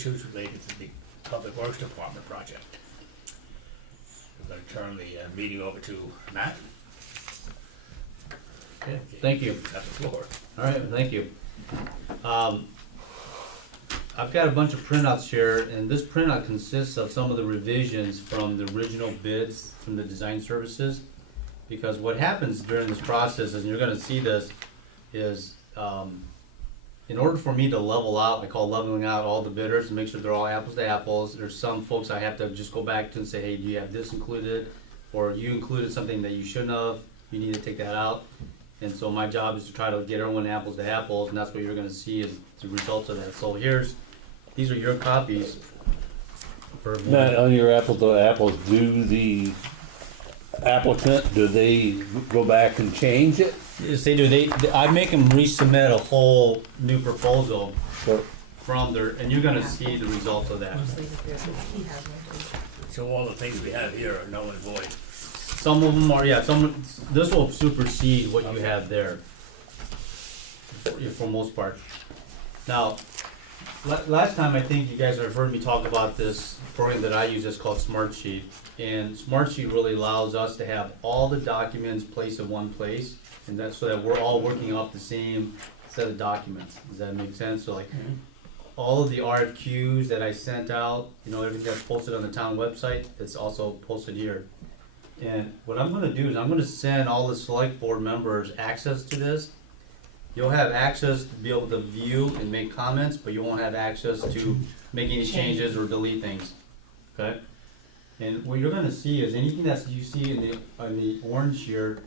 issues related to the Public Works Department project. We're gonna turn the meeting over to Matt. Okay, thank you. Have the floor. All right, thank you. I've got a bunch of printouts here, and this printout consists of some of the revisions from the original bids from the design services. Because what happens during this process, and you're gonna see this, is in order for me to level out, I call leveling out all the bidders and make sure they're all apples to apples. There's some folks I have to just go back to and say, hey, do you have this included? Or you included something that you shouldn't have, you need to take that out. And so my job is to try to get everyone apples to apples, and that's what you're gonna see is the results of that. So these are your copies. For Matt, on your apple to apples, do the applicant, do they go back and change it? Yes, they do. I make them resubmit a whole new proposal Or from their, and you're gonna see the results of that. So all the things we have here are null and void. Some of them are, yeah, this will supersede what you have there, for most part. Now, last time I think you guys have heard me talk about this program that I use that's called Smartsheet. And Smartsheet really allows us to have all the documents placed in one place, and that's so that we're all working off the same set of documents. Does that make sense? So like, all of the RFQs that I sent out, everything that's posted on the town website, it's also posted here. And what I'm gonna do is I'm gonna send all the select board members access to this. You'll have access to be able to view and make comments, but you won't have access to make any changes or delete things, okay? And what you're gonna see is anything that you see in the orange here,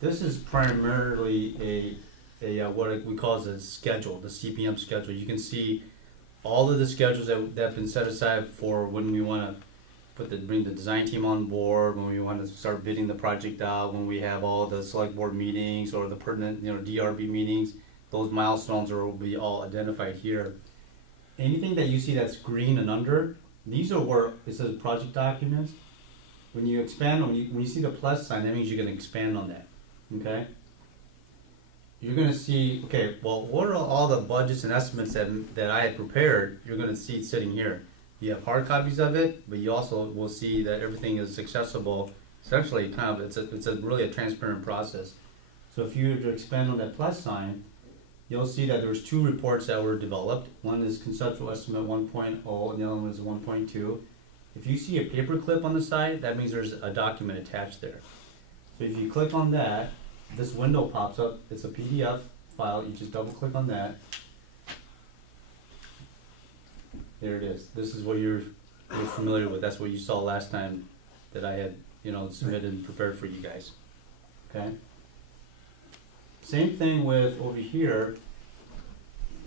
this is primarily a what we call as a schedule, the CPM schedule. You can see all of the schedules that have been set aside for when we wanna bring the design team on board, when we want to start bidding the project out, when we have all the select board meetings or the pertinent, DRB meetings, those milestones will be all identified here. Anything that you see that's green and under, these are where it says project documents. When you expand, when you see the plus sign, that means you're gonna expand on that, okay? You're gonna see, okay, well, what are all the budgets and estimates that I had prepared, you're gonna see sitting here. You have hard copies of it, but you also will see that everything is accessible. Essentially, it's really a transparent process. So if you were to expand on that plus sign, you'll see that there's two reports that were developed. One is conceptual estimate 1.0, and the other one is 1.2. If you see a paperclip on the side, that means there's a document attached there. So if you click on that, this window pops up. It's a PDF file. You just double click on that. There it is. This is what you're familiar with. That's what you saw last time that I had, submitted and prepared for you guys. Okay? Same thing with over here.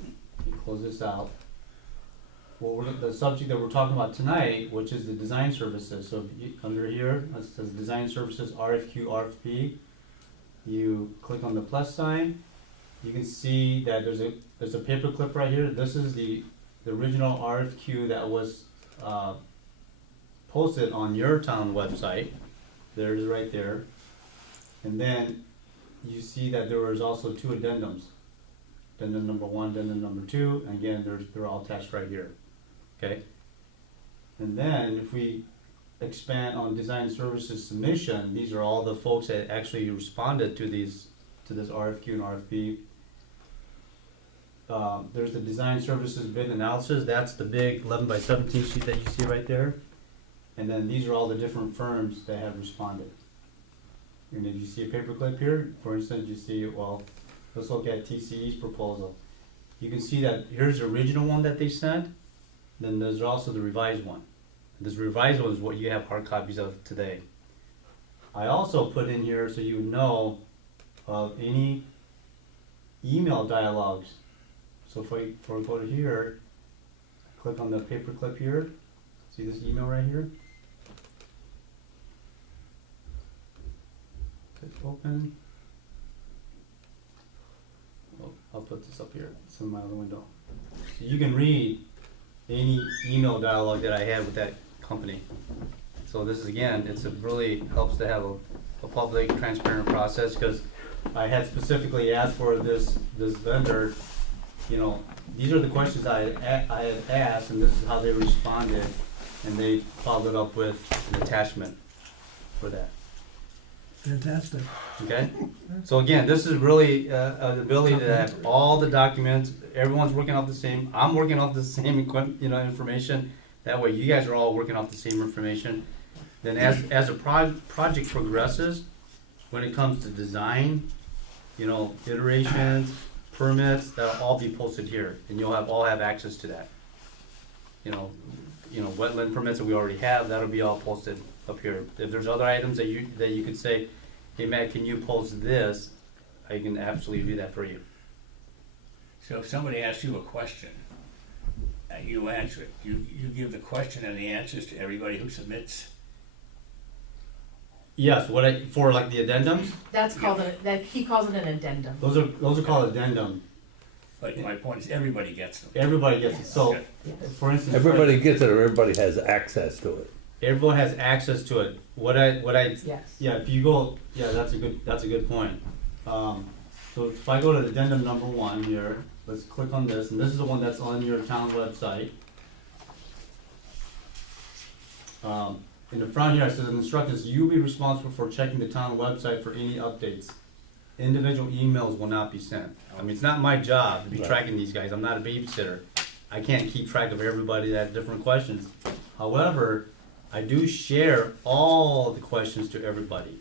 Let me close this out. The subject that we're talking about tonight, which is the design services. So under here, it says design services RFQ, RFP. You click on the plus sign. You can see that there's a paperclip right here. This is the original RFQ that was posted on your town website. There it is right there. And then you see that there was also two addendums. Addendum number 1, addendum number 2, and again, they're all attached right here. Okay? And then if we expand on design services submission, these are all the folks that actually responded to this RFQ and RFP. There's the design services bid analysis. That's the big 11 by 17 sheet that you see right there. And then these are all the different firms that have responded. And did you see a paperclip here? For instance, you see, well, let's look at TCE's proposal. You can see that here's the original one that they sent. Then there's also the revised one. This revised one is what you have hard copies of today. I also put in here so you would know of any email dialogues. So if we go to here, click on the paperclip here, see this email right here? Click open. Oh, I'll put this up here, it's in my other window. So you can read any email dialogue that I had with that company. So this is, again, it really helps to have a public, transparent process, because I had specifically asked for this vendor you know, these are the questions I had asked, and this is how they responded, and they followed up with an attachment for that. Fantastic. Okay, so again, this is really an ability to have all the documents, everyone's working off the same, I'm working off the same information. That way you guys are all working off the same information. Then as a project progresses, when it comes to design, you know, iterations, permits, that'll all be posted here, and you'll all have access to that. You know, wetland permits that we already have, that'll be all posted up here. If there's other items that you could say, hey Matt, can you post this? I can absolutely do that for you. So if somebody asks you a question, you answer it, you give the question and the answers to everybody who submits? Yes, for like the addendums, That's called he calls it an addendum. those are called addendum. But my point is, everybody gets them. Everybody gets it, so, Okay. for instance. Everybody gets it, or everybody has access to it. Everyone has access to it. What I, Yes. yeah, if you go, yeah, that's a good point. So if I go to addendum number 1 here, let's click on this, and this is the one that's on your town website. In the front here, it says instructions, you'll be responsible for checking the town website for any updates. Individual emails will not be sent. I mean, it's not my job to be Right. tracking these guys. I'm not a babysitter. I can't keep track of everybody that has different questions. However, I do share all the questions to everybody.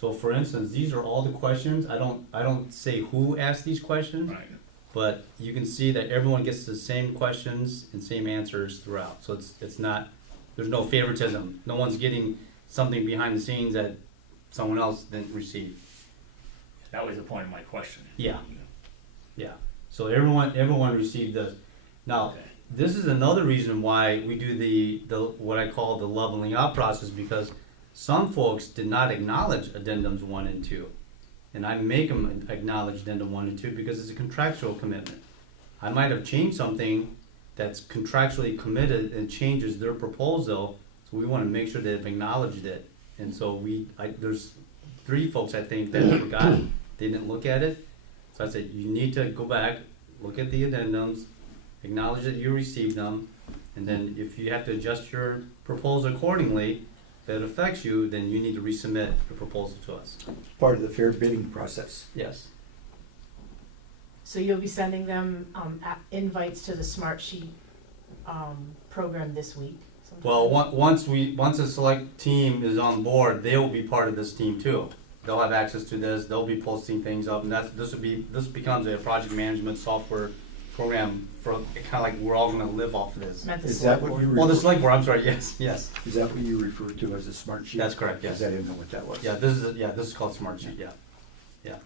So for instance, these are all the questions. I don't say who asked these questions, Right. but you can see that everyone gets the same questions and same answers throughout. So it's not, there's no favoritism. No one's getting something behind the scenes that someone else didn't receive. That was the point of my question. Yeah. Yeah. So everyone received this. Now, Okay. this is another reason why we do the what I call the leveling up process, because some folks did not acknowledge addendums 1 and 2. And I make them acknowledge addendum 1 and 2 because it's a contractual commitment. I might have changed something that's contractually committed and changes their proposal, so we want to make sure they've acknowledged it. And so there's 3 folks I think that forgot, they didn't look at it. So I said, you need to go back, look at the addendums, acknowledge that you received them, and then if you have to adjust your proposal accordingly, that affects you, then you need to resubmit the proposal to us. Part of the fair bidding process. Yes. So you'll be sending them invites to the Smart Sheet program this week? sometime? Well, once a select team is on board, they will be part of this team too. They'll have access to this, they'll be posting things up, and this becomes a project management software program for, kinda like we're all gonna live off of this. Meant the Is that what Selectboard. you Well, the refer, select board, I'm sorry, yes. is that what you refer to as a smart sheet? That's correct, yes. Because I didn't know what that was. Yeah, this is called Smart Sheet, yeah. Yeah.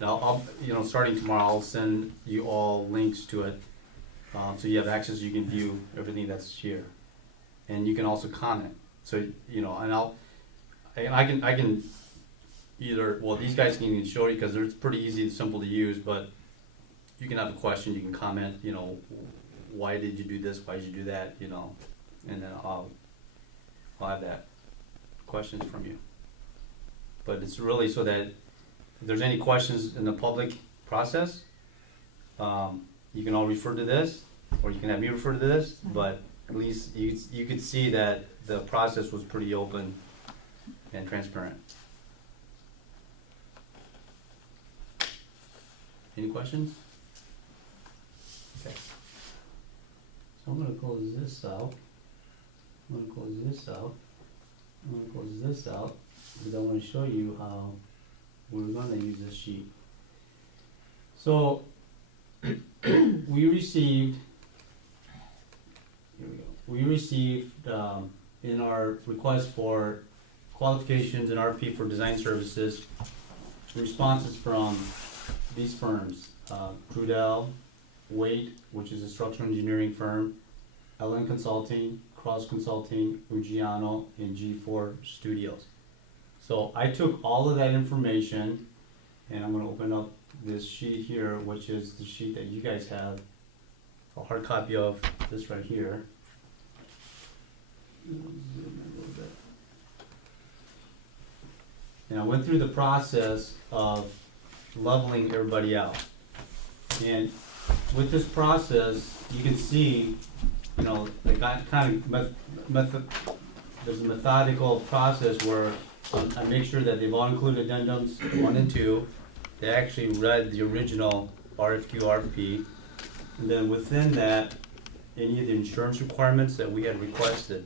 Now, starting tomorrow, I'll send you all links to it, so you have access, you can view everything that's here. And you can also comment, so, and I can either, well, these guys can show you, because it's pretty easy and simple to use, but you can have a question, you can comment, why did you do this, why did you do that, and then I'll have that questions from you. But it's really so that if there's any questions in the public process, you can all refer to this, or you can have me refer to this, but at least you could see that the process was pretty open and transparent. Any questions? Okay. So I'm gonna close this out. I'm gonna close this out. I'm gonna close this out, because I wanna show you how we're gonna use this sheet. So, we received, here we go, we received, in our request for qualifications and RFP for design services, responses from these firms, Crudell, Waite, which is a structural engineering firm, LN Consulting, Cross Consulting, Ugiano, and G4 Studios. So I took all of that information, and I'm gonna open up this sheet here, which is the sheet that you guys have, a hard copy of this right here. Zoom in a little bit. And I went through the process of leveling everybody out. And with this process, you can see, you know, the kind of there's a methodical process where I make sure that they've all included addendums 1 and 2. They actually read the original RFQ, RFP. And then within that, any of the insurance requirements that we had requested.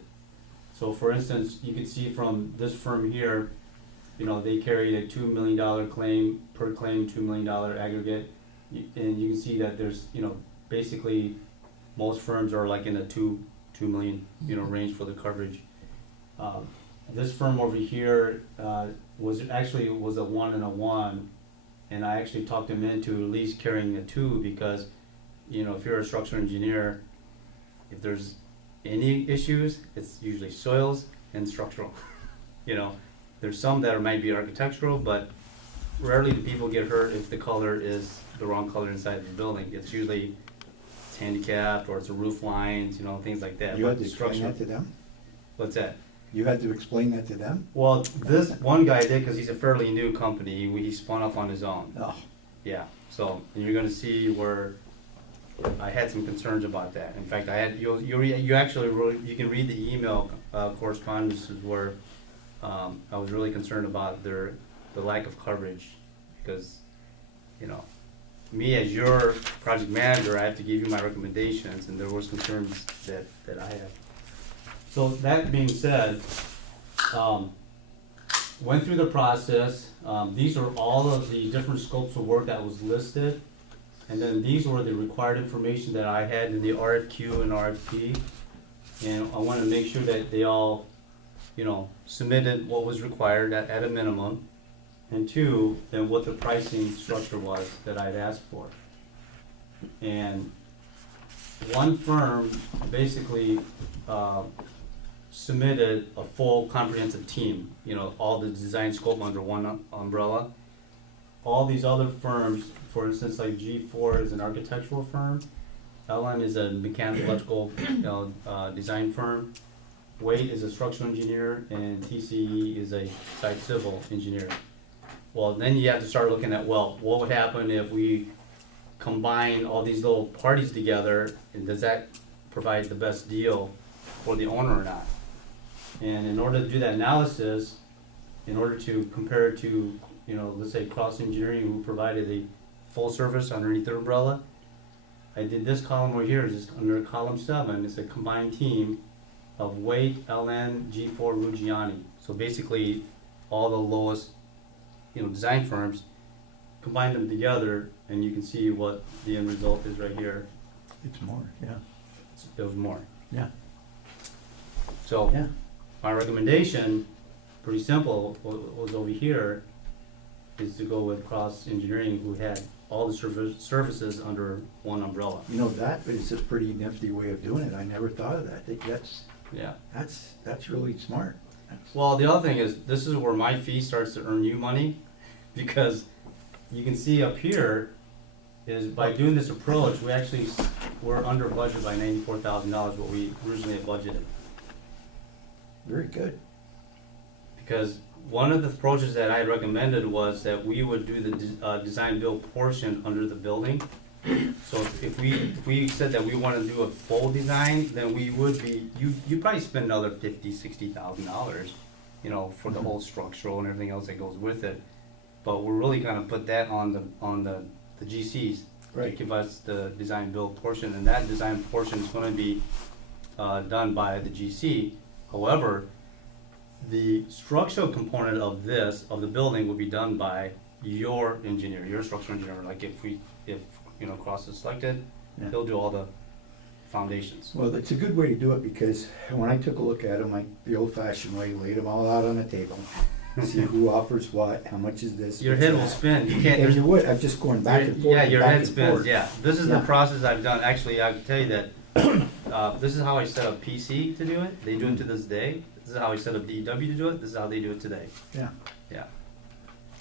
So for instance, you can see from this firm here, you know, they carry a $2 million claim, per claim $2 million aggregate. And you can see that there's, you know, basically most firms are like in a 2 million, you know, range for the coverage. This firm over here, was a 1 and a 1. And I actually talked him into at least carrying a 2 because, you know, if you're a structural engineer, if there's any issues, it's usually soils and structural. You know, there's some that might be architectural, but rarely do people get hurt if the color is the wrong color inside the building. It's usually it's handicapped or it's a roof lines, you know, things like that. You had But to explain structural- that to them? What's that? You had to explain that to them? Well, this one guy did because he's a fairly new company. He spun off on his own. Oh, Yeah, so you're gonna see where I had some concerns about that. In fact, I had, you actually wrote, you can read the email correspondences where I was really concerned about the lack of coverage because, you know, me as your project manager, I have to give you my recommendations and there was concerns that I had. So that being said, went through the process. These are all of the different scopes of work that was listed. And then these were the required information that I had in the RFQ and RFP. And I wanted to make sure that they all, you know, submitted what was required at a minimum. And 2, then what the pricing structure was that I'd asked for. And one firm basically submitted a full comprehensive team, you know, all the design scope under one umbrella. All these other firms, for instance, like G4 is an architectural firm, LM is a mechanical electrical design firm, Wade is a structural engineer, and TCE is a site civil engineer. Well, then you have to start looking at, well, what would happen if we combine all these little parties together, and does that provide the best deal for the owner or not? And in order to do that analysis, in order to compare it to, you know, let's say Cross Engineering, who provided a full service underneath their umbrella, I did this column right here, just under column 7, it's a combined team of Wade, LN, G4, Ruggiani. So basically, all the lowest, you know, design firms, combine them together, and you can see what the end result is right here. it's more, yeah. It was more. Yeah. So, Yeah. my recommendation, pretty simple, was over here, is to go with Cross Engineering, who had all the services under one umbrella. You know, that is a pretty nifty way of doing it. I never thought of that. I think Yeah. that's really smart. Well, the other thing is, this is where my fee starts to earn you money, because you can see up here, is by doing this approach, we're under budget by $94,000, what we originally had budgeted. Very good. Because one of the approaches that I recommended was that we would do the design build portion under the building. So if we said that we want to do a full design, then we would be, you probably spend another $50,000-$60,000, you know, for the whole structural and everything else that goes with it. But we're really gonna put that on the GCs to Right. give us the design build portion, and that design portion is gonna be done by the GC. However, the structural component of the building will be done by your engineer, your structural engineer. Like if you know, Cross is selected, Yeah. he'll do all the foundations. Well, it's a good way to do it because when I took a look at them, like the old-fashioned way, laid them all out on the table, see who offers what, how much is this. Your what's head will that. spin, you can't. And you would, I'm just going back and forth. Yeah, your back head and spins, forth. yeah. This is the Yeah. process I've done. Actually, I can tell you that, this is how I set up PC to do it. They do it to this day. This is how I set up DEW to do it. This is how they do it today. Yeah, Yeah.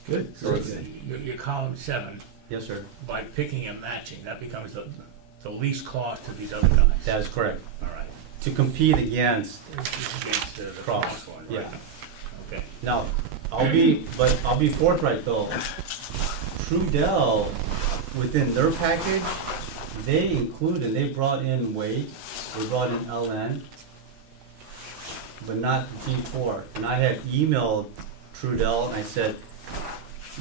good. So Very it's good. your column 7, Yes, sir. by picking and matching, that becomes the least cost to these other guys. That is correct. All right. To compete against, Against the Cross, cross one, right? Okay. now, I'll be forthright though. Trudell, within their package, they included, they brought in weight, they brought in LN, but not G4. And I had emailed Trudell and I said,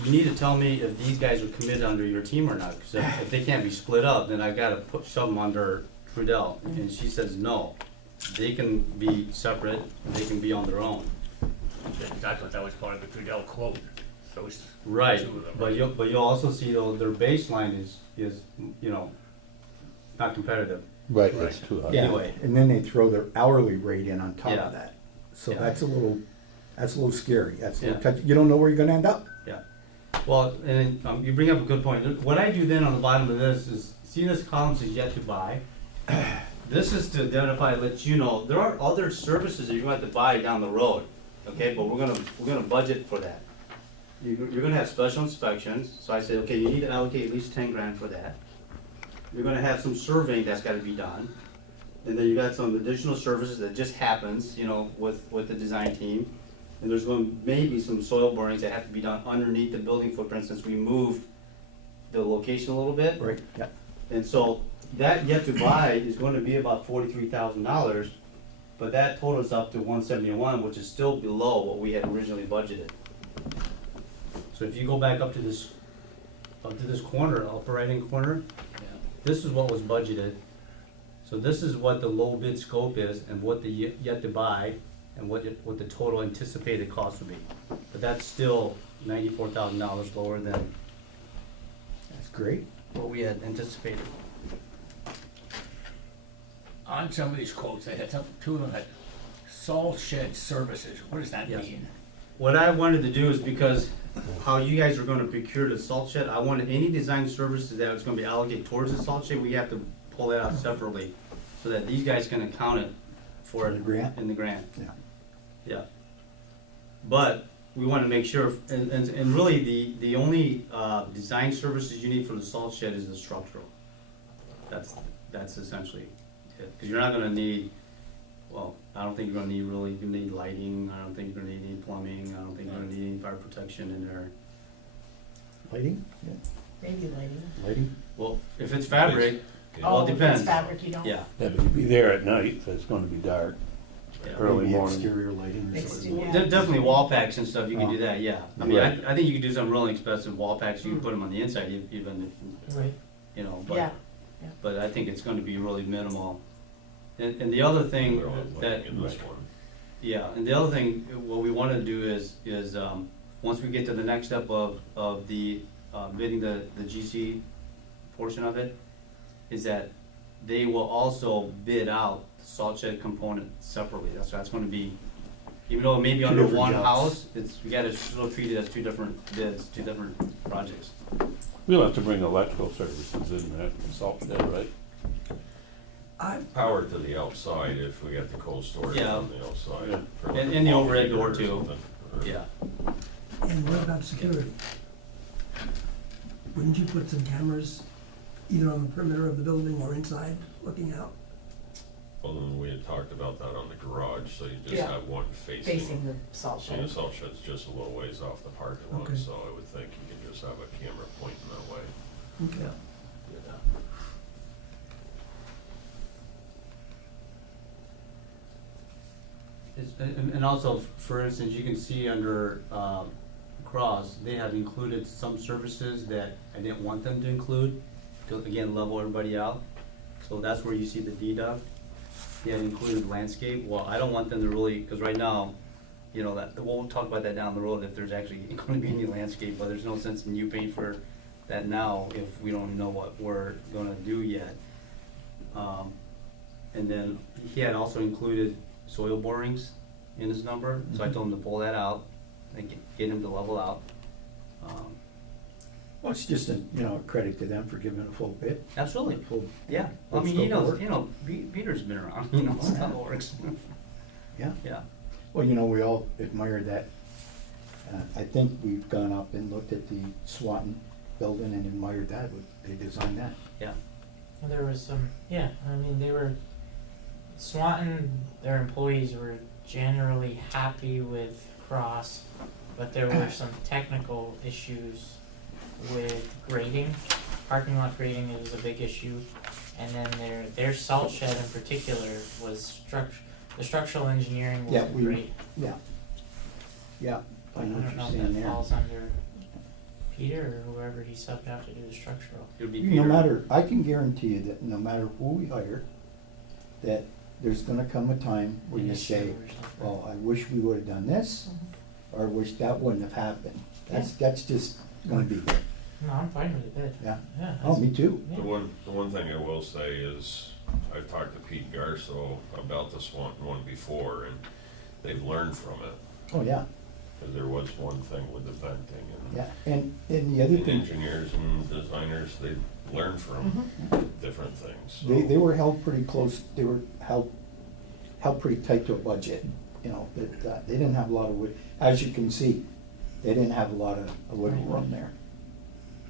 you need to tell me if these guys are committed under your team or not, because if they can't be split up, then I gotta shove them under Trudell. And she says, no, they can be separate, they can be on their own. I thought that was part of the Trudell quote, those Right, two of them. but you'll also see though, their baseline is, you know, not competitive. Right, that's too high. Yeah, Anyway. and then they throw their hourly rate in on top Yeah. of that. So Yeah. that's a little scary. That's a little Yeah. touchy. You don't know where you're gonna end up. Well, and you bring up a good point. What I do then on the bottom of this is, see this column says yet to buy? This is to identify, let you know, there are other services that you're going to have to buy down the road, okay, but we're gonna budget for that. You're gonna have special inspections, so I say, okay, you need to allocate at least 10 grand for that. You're gonna have some surveying that's gotta be done. And then you got some additional services that just happens, you know, with the design team. And there's going to maybe some soil borings that have to be done underneath the building footprint since we moved the location a little bit. Right, yeah. And so that yet to buy is going to be about $43,000, but that totals up to 171, which is still below what we had originally budgeted. So if you go back up to this corner, upper right-hand corner, this is what was budgeted. So this is what the low bid scope is and what the yet to buy and what the total anticipated cost would be. But that's still $94,000 lower than That's great. what we had anticipated. On some of these quotes, they had two of them had salt shed services. What does that Yes. mean? What I wanted to do is because how you guys are gonna procure the salt shed, I wanted any design services that was gonna be allocated towards the salt shed, we have to pull that out separately, so that these guys can account it for For the grant? in the grant. Yeah. Yeah. But we wanna make sure, and really, the only, design services you need for the salt shed is the structural. That's essentially it, cause you're not gonna need, well, I don't think you're gonna need lighting, I don't think you're gonna need any plumbing, I don't think you're gonna need any fire protection in there. Lighting? Yeah. Maybe lighting. Lighting? Well, if it's fabric, well, Oh, it if depends. it's fabric, you don't? Yeah, Yeah, but you'd be there at night, if it's gonna be dark, yeah. early Maybe morning. exterior lighting or something. Yeah. Definitely wall packs and stuff, you can do that, yeah. I mean, Right. I think you could do some really expensive wall packs, you can put them on the inside even if, Right, you know, yeah. but I think it's gonna be really minimal. And the other thing They're all that, looking in this one. yeah, and the other thing, what we wanna do is, once we get to the next step of the, bidding the GC portion of it, is that they will also bid out the salt shed component separately, that's gonna be, even though it may be Two under different one jobs. house, we gotta still treat it as two different bids, two different projects. We'll have to bring electrical services in that, salt shed, right? Power to the outside if we got the cold storage Yeah. on the outside. Yeah. for like And a the coffee overhead maker door or too. something. Yeah, And what about security? Wouldn't you put some cameras either on the perimeter of the building or inside looking out? Well, then we had talked about that on the garage, so you just Yeah. have one facing. Facing the salt So the shed. salt shed's just a little ways off the parking lot, Okay. so I would think you can just have a camera pointing that way. Okay. and also, for instance, you can see under, cross, they have included some services that I didn't want them to include, to again, level everybody out. So that's where you see the deduct. They have included landscape, well, I don't want them to really, cause right now, you know, we'll talk about that down the road, if there's actually gonna be any landscape, but there's no sense in you paying for that now if we don't know what we're gonna do yet. And then he had also included soil borings in his number, so I told him to pull that out and get him to level out. Well, it's just a, a credit to them for giving a full bid. Absolutely, Full, yeah, I full mean, he scope of knows, work. Peter's been around, he knows how it works. Yeah. Yeah, Well, we all admired that. I think we've gone up and looked at the Swanton building and admired that, they designed that. yeah, Well, there was some, yeah, I mean, Swanton, their employees were generally happy with Cross, but there were some technical issues with grading parking lot grading is a big issue. And then their salt shed in particular was the structural engineering Yeah, wasn't we- great. Yeah. Yeah, I I know what don't know you're if saying that there. falls under Peter or whoever he subbed out to do the structural. It would be No Peter. matter, I can guarantee you that no matter who we hire, that there's gonna come a time where in you the say, sewer or something. well, I wish we would've done this, or I wish that wouldn't have happened. That's just gonna be there, No, I'm fine with it, yeah. yeah. Oh, me too. Yeah. The one thing I will say is, I've talked to Pete Garso about this one before, and they've learned from it. Oh, yeah, Cause there was one thing with the venting yeah, and the other and thing, engineers and designers, they learn from different things, so. they were held pretty close, they were held pretty tight to a budget, you know, that, they didn't have a lot of wood, as you can see, they didn't have a lot of wiggle room there.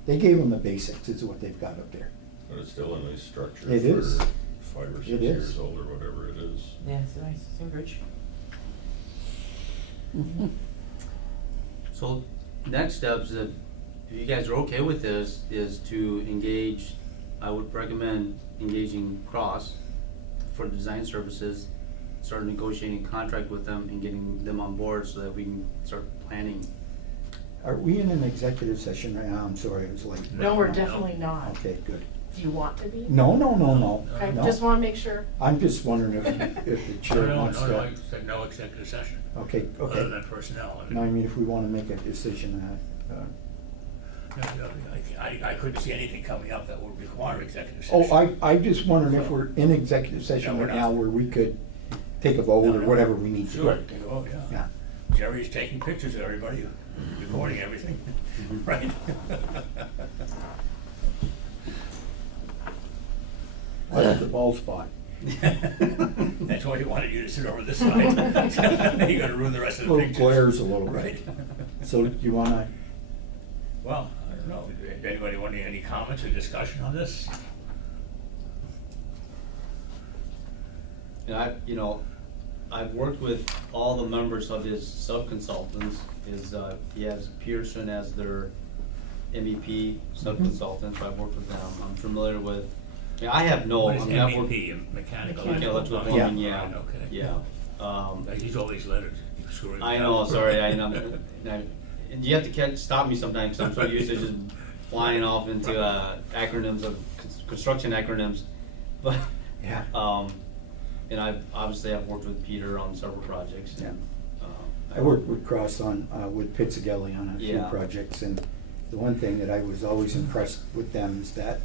They gave them the basics, is what they've got up there. But it's still a nice structure It is. for 5 or 6 It years is. old or whatever it is. Yeah, it's nice, it's in good shape. So, next steps, if you guys are okay with this, is to engage, I would recommend engaging Cross for the design services, start negotiating a contract with them and getting them on board so that we can start planning. Are we in an executive session right now? I'm sorry, I was late. No, we're definitely not. Okay, good. Do you want to be? No, Okay, no. just wanna make sure. I'm just wondering if the No, chair no, wants no, to. you said no executive session, Okay, other okay. than personnel. No, I mean, if we wanna make a decision, No, I couldn't see anything coming up that would require executive oh, session. I just wondering if we're in executive session No, we're right now not. where we could take a vote No, or no. whatever we need to do. Sure, take a vote, yeah. Yeah, Jerry's taking pictures of everybody, recording everything, right? that's the ball spot. That's why he wanted you to sit over this side. You're gonna ruin the rest of the Little pictures. glares a little Right. bit. So do you wanna, Well, I don't know, anybody want any comments or discussion on this? And I've worked with all the members of his sub-consultants, he has Pearson as their MVP sub-consultant, so I've worked with them, I'm familiar with, I have no, What is I mean, I've worked- MVP, mechanical? Electrical Oh, plumbing, Yeah. yeah, right, okay. yeah. He's all these letters, keep screwing me I up. know, sorry, I know, and you have to stop me sometimes, 'cause I'm so used to just flying off into acronyms of construction acronyms, but, yeah, and I've worked with Peter on several projects. Yeah. um, I worked with Cross on, with Pizzagelli on a few Yeah. projects, and the one thing that I was always impressed with them is that,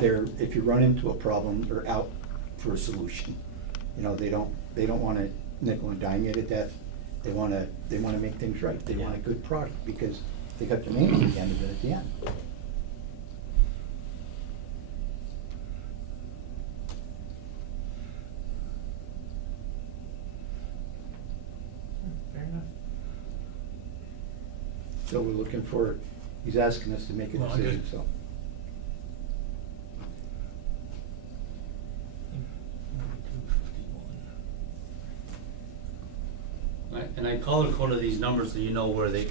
if you run into a problem, they're out for a solution. You know, they don't wanna nickel and dime you to death, they wanna make things right, they want a good product, because they got the name at the end of it at the end. Fair enough. So we're looking for, he's asking us to make a Well, I decision, just- so. And I color coded these numbers so you know where they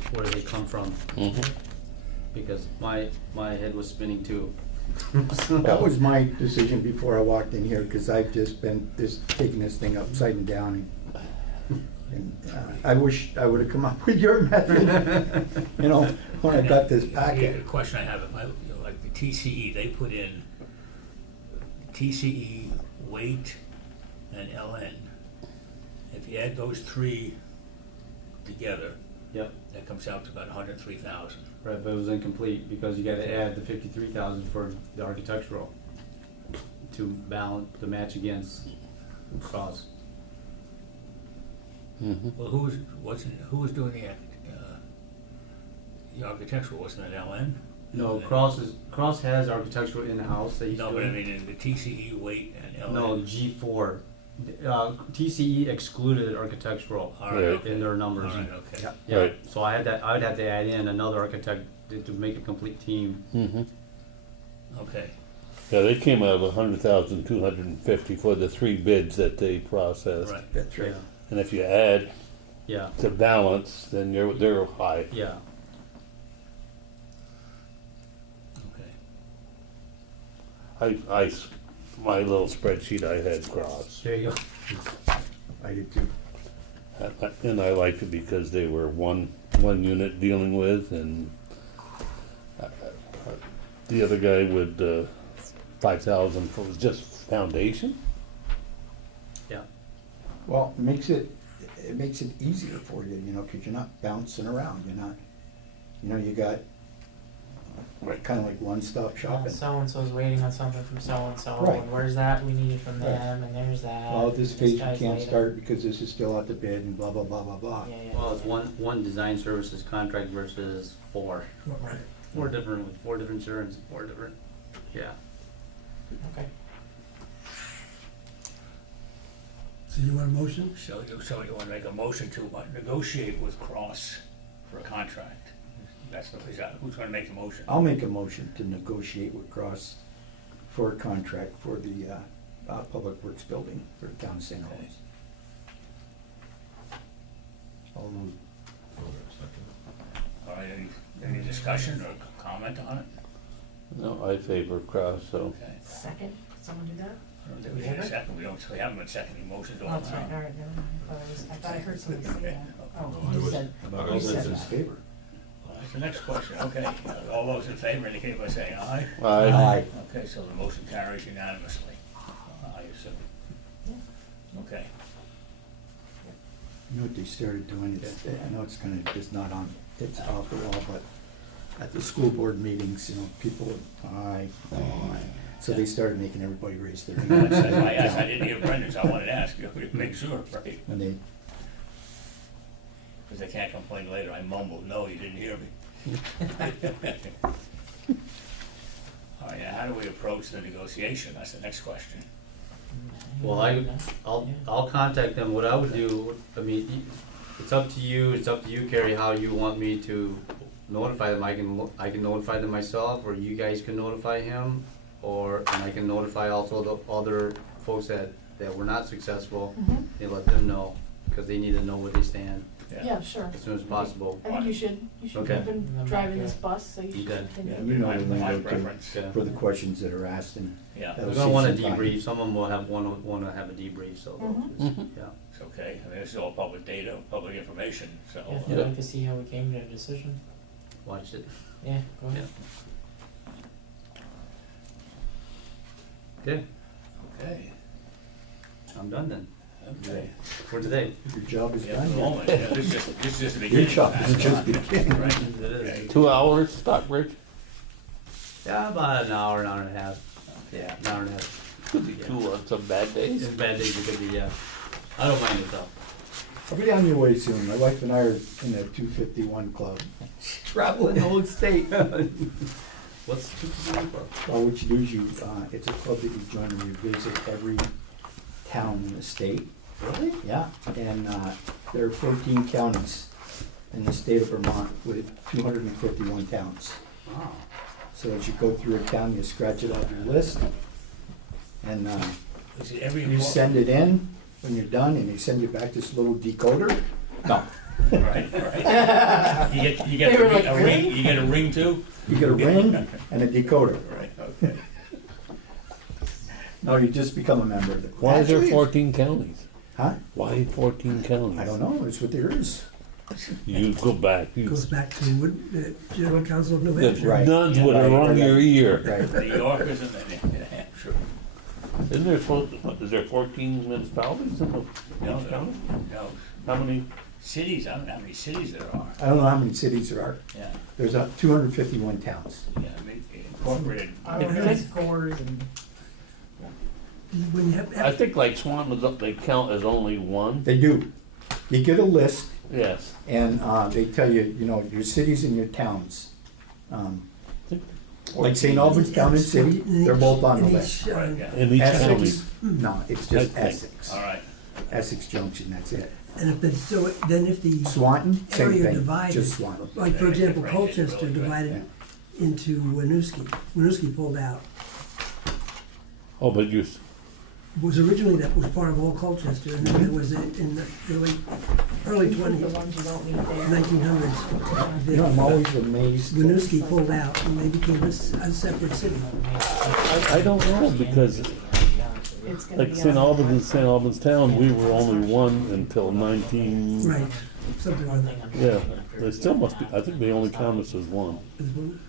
come from, because my head was spinning too. That was my decision before I walked in here, because I've just been taking this thing upside and down. And I wish I would've come up with your method, you know, when I got this The packet. question I have, like the TCE, they put in TCE, weight, and LN. If you add those three together, Yep, that comes out to about 103,000. right, but it was incomplete, because you gotta add the 53,000 for the architectural to balance, to match against costs. Well, who was doing the architectural, wasn't it LN? No, Cross has architectural in-house that he's No, but I doing. mean, in the TCE, weight, and LN. No, G4. TCE excluded architectural All right, okay. in their numbers. All right, okay. Yeah. Yeah, Right. so I would have to add in another architect to make a complete team. Okay, Yeah, they came out of 100,250 for the 3 bids that they processed. right. That's right. And if you add Yeah, the balance, then they're high. yeah. Okay. my little spreadsheet I had crossed. There you go. I did too. And I liked it because they were one unit dealing with, and the other guy with 5,000 was just foundation. Yeah. Well, it makes it easier for you, you know, because you're not bouncing around, you're not, you know, you got kind of like one-stop shopping. So and so's waiting on something from so and so, Right. and where's that we need it from Right. them, and there's that. Well, this phase you guy's can't later. start because this is still out to bid and blah, blah, blah, blah, blah. Yeah, yeah. Well, it's one design services contract versus four. Right. Four different insurance, four different, yeah. Okay. So you want a motion? So you wanna make a motion to negotiate with Cross for a contract? Who's gonna make the motion? I'll make a motion to negotiate with Cross for a contract for the Public Works building for the town of St. Okay. Albans. All those, All right, any discussion or comment on it? No, I favor Cross, so. Okay. Second, someone do that? I don't think we need a second, we haven't been seconding motions Oh, all that's right, now. all right, never mind. I thought I heard somebody say that. Oh, I you would- said, all those in favor? All right, the next question, okay, all those in favor indicate by saying aye. Aye. Okay, so the motion carries unanimously, I assume. Okay, You know what they started doing, I know it's it's off the wall, but at the school board meetings, you know, people would, aye. So they started making everybody raise their hands. I didn't hear Brendan's, I wanted to ask you, make sure, right? When they, Because they can't complain later, I mumbled, no, you didn't hear me. All right, now how do we approach the negotiation, that's the next question. Well, I'll contact them. What I would do, I mean, it's up to you, Carrie, how you want me to notify them. I can notify them myself, or you guys can notify him, and I can notify also the other folks that were not successful, Mhm. and let them know, because they need to know where they stand yeah, sure. as soon as possible. I think you should Okay. have been driving this bus, so you should Okay. continue. Yeah, You know my the lingo too. preference, Okay. for the questions that are asked, and yeah, We're that'll gonna save want a some time. debrief. Someone will want to have a debrief, so, Mhm. yeah. it's okay, I mean, this is all public data, public information, so. Yeah, I'd like to see how we came to a decision. Watch it. Yeah, go ahead. Okay, Okay, I'm done then, okay. for today. Your job is Yeah, done for the yet. moment, yeah, this is just the Your beginning. job is That's just all. beginning. Right. It is. Okay. 2 hours, Stockbridge? Yeah, about an hour and a half. Yeah, an hour and a half. Could be 2 on some bad days. It's bad days, it could be, yeah. I don't mind it though. I'll be down your way soon. My wife and I are in the 251 club. Traveling the whole state. What's the club? Well, what you do is it's a club that you join and you visit every town in the state. Really? Yeah, and there are 14 counties in the state of Vermont with 251 towns. Wow. So as you go through a town, you scratch it off your list, and Is it every? you send it in when you're done, and they send you back this little decoder. No, Right, right. You get They were a like, ring, "Really?" you get a ring too? you get a ring and a decoder. Right, okay. No, you just become a member of the club. Why is there Actually, 14 counties? Huh? Why 14 counties? I don't know, it's what there is. You go back, Goes back to the General Council of New the Hampshire. Right. nuns would have Right, wrung right. your ear. Right. New Yorkers and New Hampshire. Isn't there is there 14 municipalities in the No, each county? no. How many? Cities, I don't know how many cities there are. I don't know how many cities there are. Yeah, There's 251 towns. yeah, I mean, incorporated. I don't know, scores and. When you have, I think like Swan, they count as only one. They do. You get a list, Yes. and they tell you, you know, your cities and your towns. Like St. Albans Town and City, they're both on the in list. each, Right, yeah, In each county. Essex, no, it's just Okay. Essex. all right. Essex Junction, that's it. And if the, so then if the Swanton, same area thing, divided, just Swanton. like for example, Right, Colchester really good. divided into Winooski pulled out. Oh, but you, was originally, that was part of all Colchester, and then it was in the early The 20s, ones you don't need there. 1900s. You know, I'm always amazed. Winooski pulled out, and they became a separate city. I don't know, because It's gonna like be St. on- Albans and St. Albans Town, we were only one until 19. Right, something like that. Yeah, they still must be, I think they only count us as one. Is one-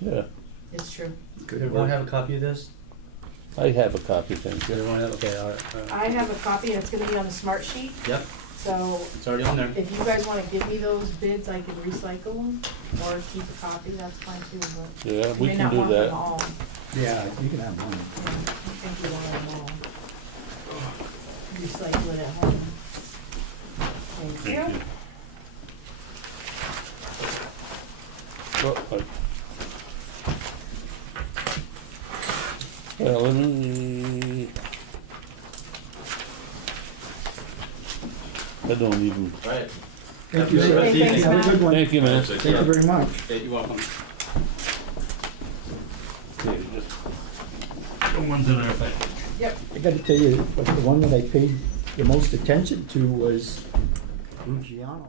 Yeah, It's true. Does everyone have a copy of this? I have a copy, thank Does you. everyone have, okay, all right. I have a copy and it's gonna be on the smart sheet, Yep, so it's already on there. if you guys wanna give me those bids, I can recycle them, or keep a copy, that's fine too, but Yeah, you we may can not do want them that. all. Yeah, you can have one. I think you want them all. Recycle it at home. Thank you. Well, let me. I don't even, Right. Thank you, Have a sir. good Hey, thanks, Have a good one. thank you, man. Thank you very much. Okay, you're welcome. Okay, just the ones in our package. I gotta tell you, but the one that I paid the most attention to was Ruggiano.